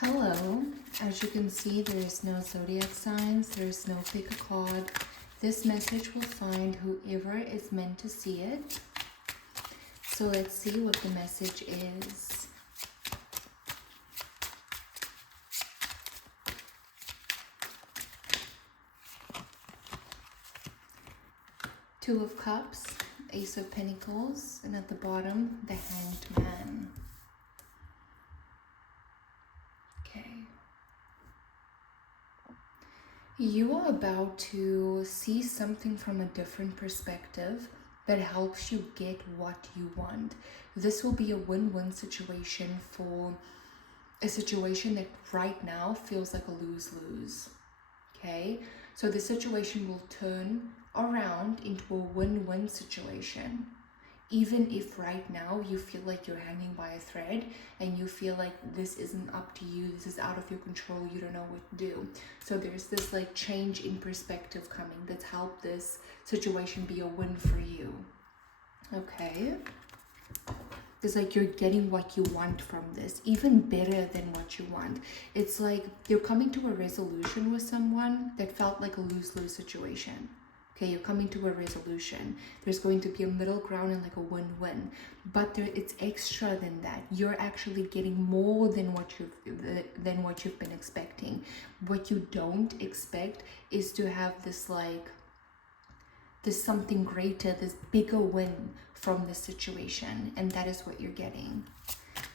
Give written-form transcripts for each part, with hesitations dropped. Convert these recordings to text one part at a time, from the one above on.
Hello. As you can see, there is no zodiac signs, there is no pick a card. This message will find whoever is meant to see it. So let's see what the message is. Two of Cups, Ace of Pentacles, and at the bottom, the Hanged Man. Okay. You are about to see something from a different perspective that helps you get what you want. This will be a win-win situation for a situation that right now feels like a lose-lose. Okay? So the situation will turn around into a win-win situation. Even if right now you feel like you're hanging by a thread and you feel like this isn't up to you, this is out of your control, you don't know what to do. So there's this like change in perspective coming that's helped this situation be a win for you. Okay? It's like you're getting what you want from this, even better than what you want. It's like you're coming to a resolution with someone that felt like a lose-lose situation. Okay, you're coming to a resolution. There's going to be a middle ground and like a win-win. But it's extra than that. You're actually getting more than what you've been expecting. What you don't expect is to have this like there's something greater, this bigger win from this situation, and that is what you're getting.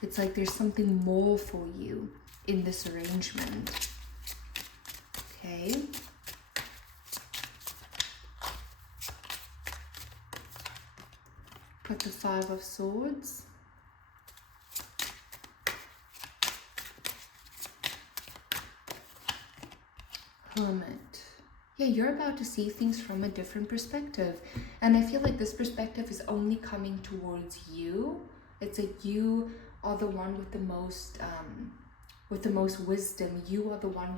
It's like there's something more for you in this arrangement. Okay. Got the Five of Swords. Hermit. Yeah, you're about to see things from a different perspective. And I feel like this perspective is only coming towards you. It's like you are the one with the most wisdom. You are the one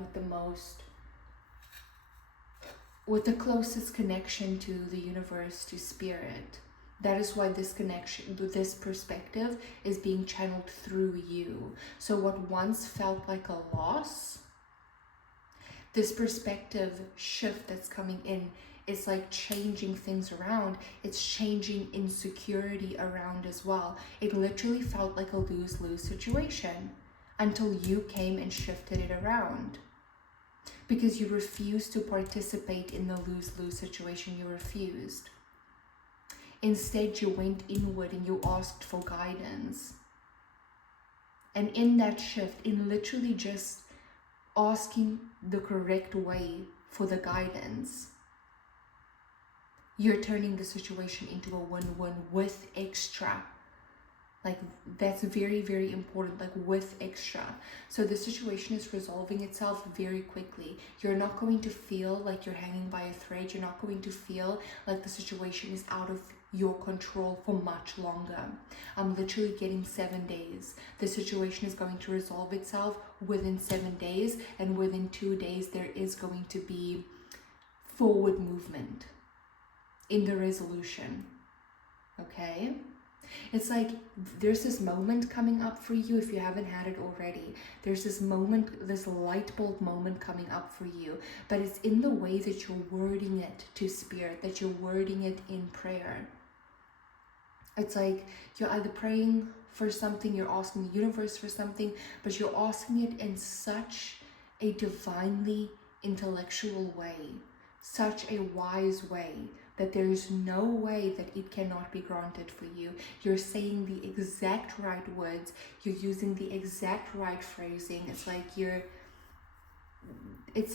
with the closest connection to the universe, to spirit. That is why this connection, this perspective is being channeled through you. So what once felt like a loss, this perspective shift that's coming in is like changing things around. It's changing insecurity around as well. It literally felt like a lose-lose situation until you came and shifted it around. Because you refused to participate in the lose-lose situation, you refused. Instead, you went inward and you asked for guidance. And in that shift, in literally just asking the correct way for the guidance, you're turning the situation into a win-win with extra. Like that's very, very important, like with extra. So the situation is resolving itself very quickly. You're not going to feel like you're hanging by a thread. You're not going to feel like the situation is out of your control for much longer. I'm literally getting 7 days. The situation is going to resolve itself within 7 days, and within 2 days there is going to be forward movement in the resolution. Okay? It's like there's this moment coming up for you if you haven't had it already. There's this moment, this light bulb moment coming up for you, but it's in the way that you're wording it to spirit, that you're wording it in prayer. It's like you're either praying for something, you're asking the universe for something, but you're asking it in such a divinely intellectual way, such a wise way, that there is no way that it cannot be granted for you. You're saying the exact right words, you're using the exact right phrasing. It's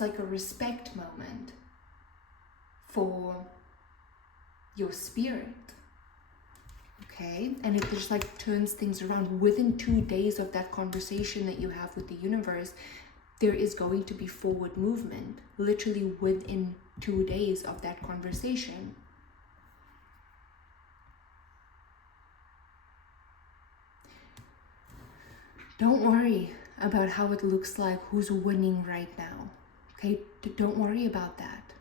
like a respect moment for your spirit. Okay, and it just like turns things around within 2 days of that conversation that you have with the universe. There is going to be forward movement, literally within 2 days of that conversation. Don't worry about how it looks like, who's winning right now. Okay, don't worry about that.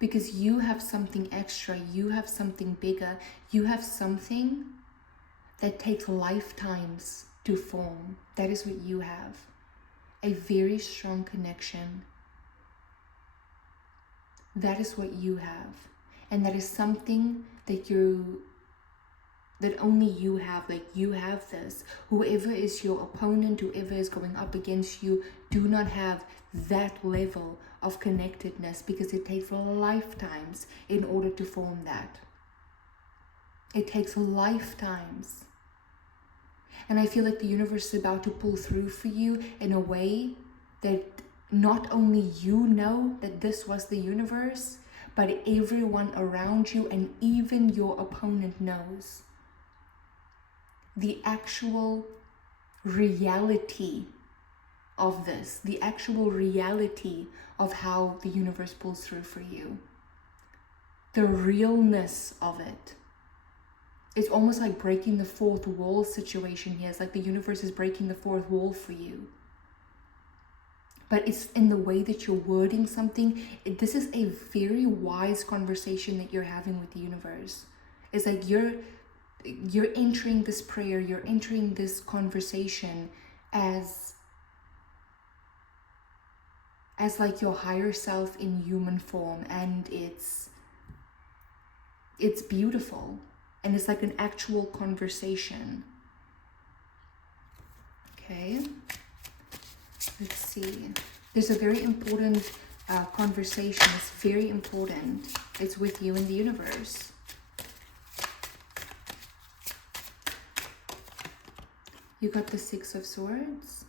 Because you have something extra, you have something bigger, you have something that takes lifetimes to form. That is what you have. A very strong connection. That is what you have. And that is something that only you have. Like, you have this. Whoever is your opponent, whoever is going up against you, do not have that level of connectedness, because it takes lifetimes in order to form that. It takes lifetimes. And I feel like the universe is about to pull through for you in a way that not only you know that this was the universe, but everyone around you and even your opponent knows. The actual reality of this, the actual reality of how the universe pulls through for you. The realness of it. It's almost like breaking the fourth wall situation here. It's like the universe is breaking the fourth wall for you. But it's in the way that you're wording something. This is a very wise conversation that you're having with the universe. It's like you're entering this prayer, you're entering this conversation as like your higher self in human form, and it's beautiful. And it's like an actual conversation. Okay, let's see. There's a very important conversation. It's very important. It's with you and the universe. You got the Six of Swords.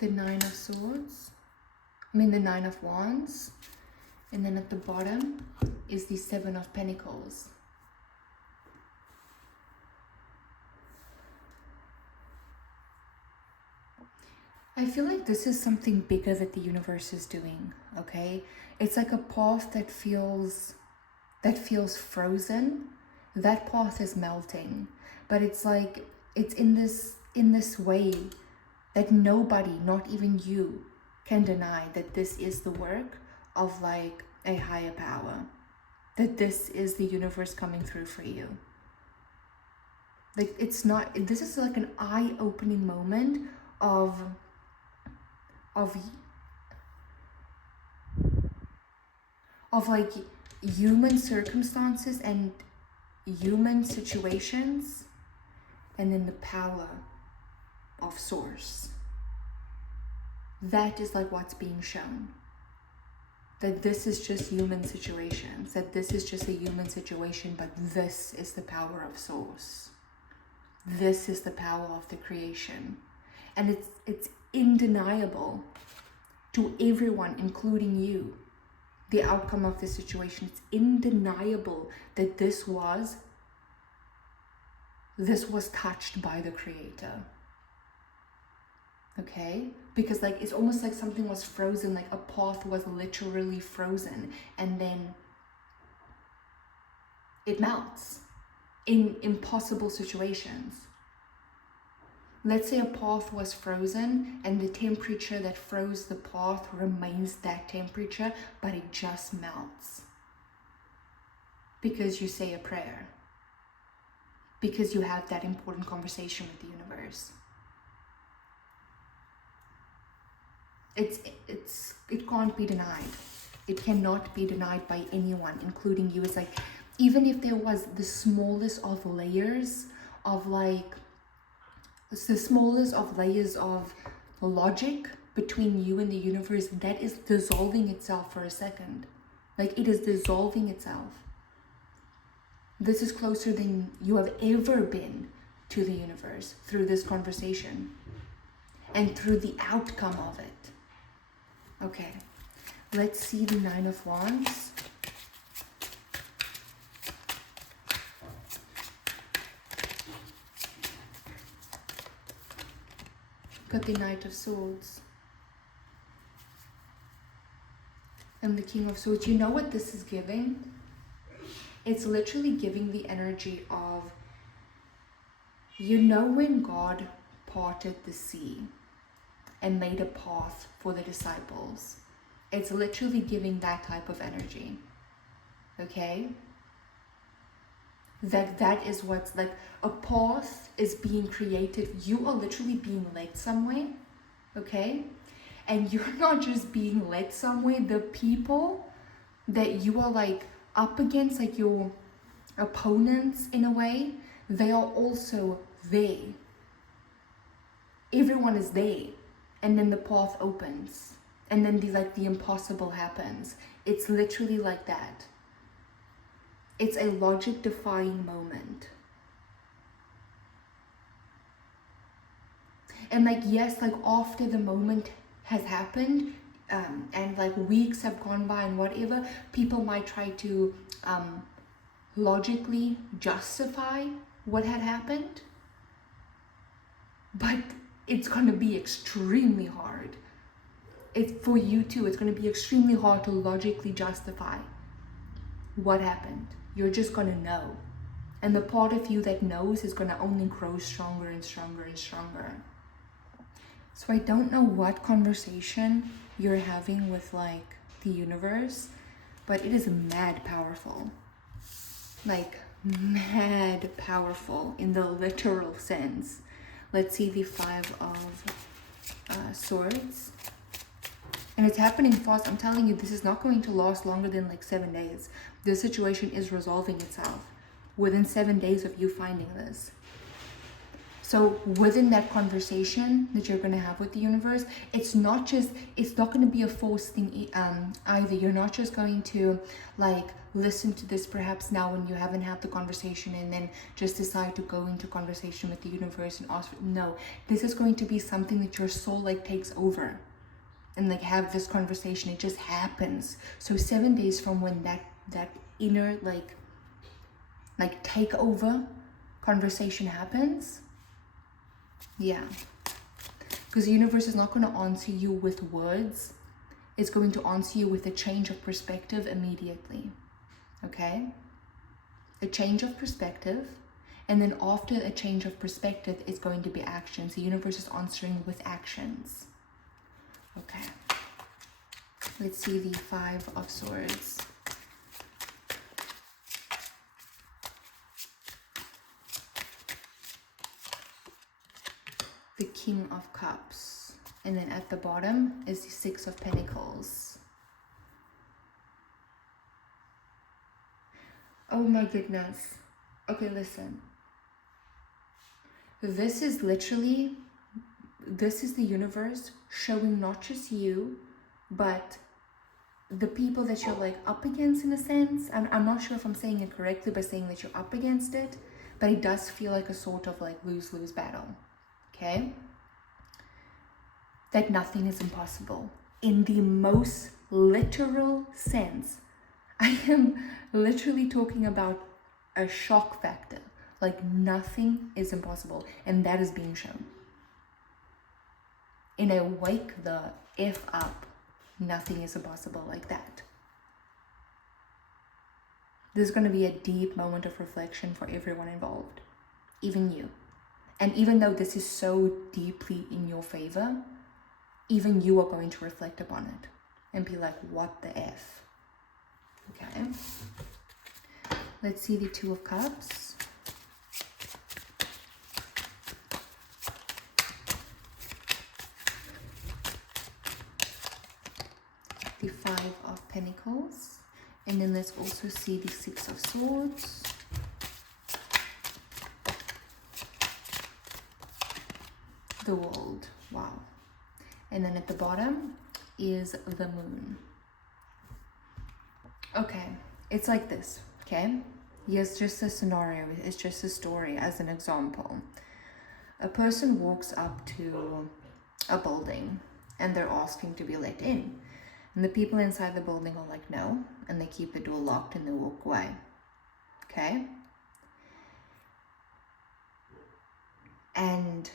The Nine of Swords. The Nine of Wands. And then at the bottom is the Seven of Pentacles. I feel like this is something bigger that the universe is doing, okay? It's like a path that feels frozen. That path is melting. But it's like, it's in this way that nobody, not even you, can deny that this is the work of like a higher power. That this is the universe coming through for you. Like, it's not, this is like an eye-opening moment of like human circumstances and human situations, and then the power of source. That is like what's being shown. That this is just human situations, that this is just a human situation, but this is the power of source. This is the power of the creation. And it's undeniable to everyone, including you, the outcome of the situation. It's undeniable that this was touched by the Creator. Okay? Because like, it's almost like something was frozen, like a path was literally frozen, and then it melts in impossible situations. Let's say a path was frozen and the temperature that froze the path remains that temperature, but it just melts. Because you say a prayer. Because you have that important conversation with the universe. It can't be denied. It cannot be denied by anyone, including you. It's like, even if there was the smallest of layers of logic between you and the universe, that is dissolving itself for a second. Like, it is dissolving itself. This is closer than you have ever been to the universe through this conversation and through the outcome of it. Okay, let's see the Nine of Wands. Got the Knight of Swords. And the King of Swords. You know what this is giving? It's literally giving the energy of, you know, when God parted the sea and made a path for the disciples, It's literally giving that type of energy. Okay? That is what's like, a path is being created. You are literally being led somewhere. Okay? And you're not just being led somewhere. The people that you are like up against, like your opponents in a way, they are also there. Everyone is there. And then the path opens. And then the impossible happens. It's literally like that. It's a logic defying moment. And like, yes, like after the moment has happened, and like weeks have gone by and whatever, people might try to logically justify what had happened, but it's going to be extremely hard. For you too, it's going to be extremely hard to logically justify what happened. You're just going to know. And the part of you that knows is going to only grow stronger and stronger and stronger. So I don't know what conversation you're having with like the universe, but it is mad powerful. Like mad powerful in the literal sense. Let's see the 5 of Swords. And it's happening fast. I'm telling you, this is not going to last longer than like 7 days. This situation is resolving itself within 7 days of you finding this. So within that conversation that you're going to have with the universe, it's not going to be a forced thing either. You're not just going to like listen to this perhaps now when you haven't had the conversation and then just decide to go into conversation with the universe and ask. No, this is going to be something that your soul like takes over and like have this conversation. It just happens. So 7 days from when that inner like takeover conversation happens. Yeah, because the universe is not going to answer you with words. It's going to answer you with a change of perspective immediately. Okay? A change of perspective. And then after a change of perspective, it's going to be actions. The universe is answering with actions. Okay. Let's see the 5 of Swords. The King of Cups, and then at the bottom is the 6 of Pentacles. Oh my goodness. Okay, listen. This is the universe showing not just you, but the people that you're like up against in a sense. I'm not sure if I'm saying it correctly by saying that you're up against it, but it does feel like a sort of like lose-lose battle. Okay? That nothing is impossible. In the most literal sense. I am literally talking about a shock factor. Like nothing is impossible. And that is being shown. In a wake the F up, nothing is impossible like that. There's going to be a deep moment of reflection for everyone involved. Even you. And even though this is so deeply in your favor, even you are going to reflect upon it and be like, what the F? Okay. Let's see the 2 of Cups. The 5 of Pentacles. And then let's also see the 6 of Swords. The World. Wow. And then at the bottom is the Moon. Okay, it's like this, okay? Here's just a scenario, it's just a story as an example. A person walks up to a building and they're asking to be let in. And the people inside the building are like, no, and they keep the door locked and they walk away, okay? And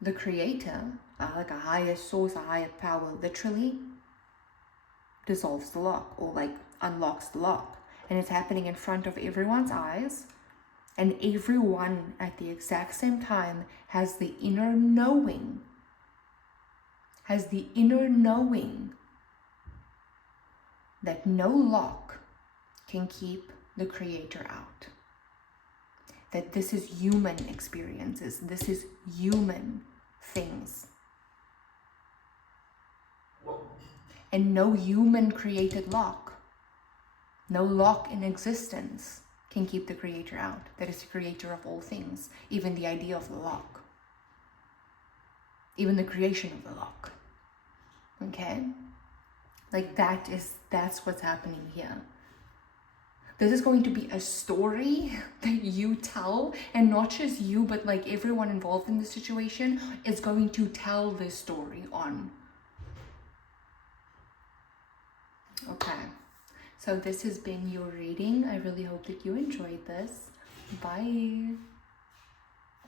the creator, like a higher source, a higher power, literally dissolves the lock or like unlocks the lock. And it's happening in front of everyone's eyes. And everyone at the exact same time has the inner knowing that no lock can keep the creator out. That this is human experiences, this is human things. And no human created lock, no lock in existence can keep the creator out. That is the creator of all things, even the idea of the lock, even the creation of the lock. Okay? Like that's what's happening here. This is going to be a story that you tell, and not just you, but like everyone involved in the situation is going to tell this story on. Okay, so this has been your reading. I really hope that you enjoyed this. Bye.